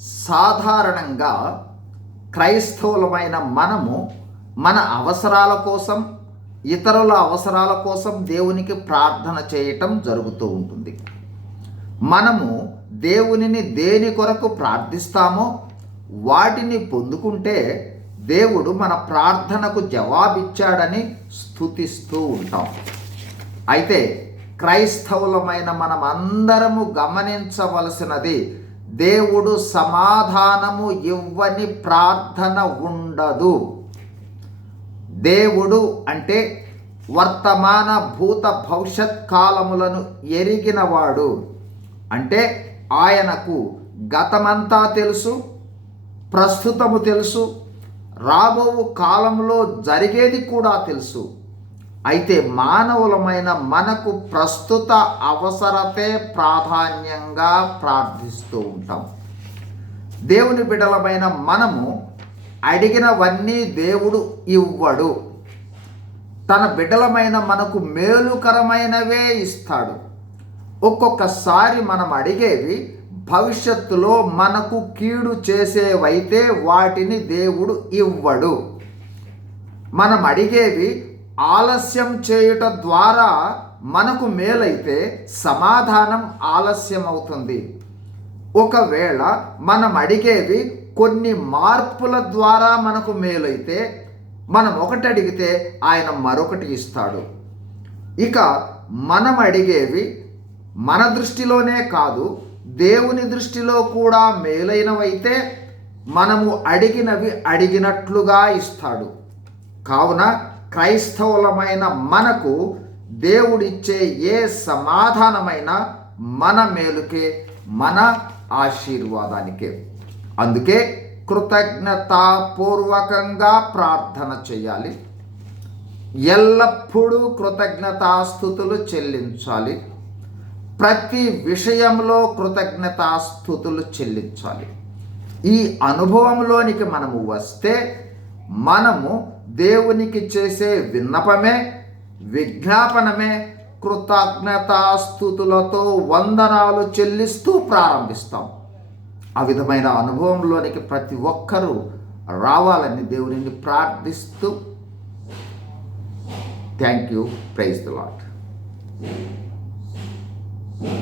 సాధారణంగా క్రైస్తవులమైన మనము మన అవసరాల కోసం ఇతరుల అవసరాల కోసం దేవునికి ప్రార్థన చేయటం జరుగుతూ ఉంటుంది. మనము దేవునిని దేని కొరకు ప్రార్థిస్తామో వాటిని పొందుకుంటే దేవుడు మన ప్రార్థనకు జవాబిచ్చాడని స్థుతిస్తూ ఉంటాం. అయితే క్రైస్తవులమైన మనం అందరము గమనించవలసినది దేవుడు సమాధానము ఇవ్వని ప్రార్థన ఉండదు. దేవుడు అంటే వర్తమాన భూత భవిష్యత్ కాలములను ఎరిగినవాడు. అంటే ఆయనకు గతమంతా తెలుసు ప్రస్తుతము తెలుసు రాబో కాలంలో జరిగేది కూడా తెలుసు. అయితే మానవులమైన మనకు ప్రస్తుత అవసరతే ప్రాధాన్యంగా ప్రార్థిస్తూ ఉంటాం. దేవుని బిడలమైన మనము అడిగినవన్నీ దేవుడు ఇవ్వడు. తన బిడ్డలమైన మనకు మేలుకరమైనవే ఇస్తాడు. ఒక్కొక్కసారి మనం అడిగేవి భవిష్యత్తులో మనకు కీడు చేసేవైతే వాటిని దేవుడు ఇవ్వడు. మనం అడిగేవి ఆలస్యం చేయుట ద్వారా మనకు మేలైతే సమాధానం ఆలస్యం అవుతుంది ఒకవేళ మనం అడిగేవి కొన్ని మార్పుల ద్వారా మనకు మేలైతే మనం ఒకటి అడిగితే ఆయన మరొకటి ఇస్తాడు. ఇక మనం అడిగేవి మన దృష్టిలోనే కాదు దేవుని దృష్టిలో కూడా మేలైనవైతే మనము అడిగినవి అడిగినట్లుగా ఇస్తాడు. కావున క్రైస్తవులమైన మనకు దేవుడిచ్చే ఏ సమాధానమైన మన మేలుకే మన ఆశీర్వాదానికే. అందుకే కృతజ్ఞతాపూర్వకంగా ప్రార్థన చేయాలి. ఎల్లప్పుడూ కృతజ్ఞతాస్థుతులు చెల్లించాలి. ప్రతి విషయంలో కృతజ్ఞతాస్థుతులు చెల్లించాలి. ఈ అనుభవంలోనికి మనము వస్తే మనము దేవునికి చేసే విన్నపమే విజ్ఞాపనమే కృతజ్ఞతాస్థుతులతో వందనాలు చెల్లిస్తూ ప్రారంభిస్తాం. ఆ విధమైన అనుభవంలోనికి ప్రతి ఒక్కరూ రావాలని దేవుని ప్రార్థిస్తూ thank you praise the Lord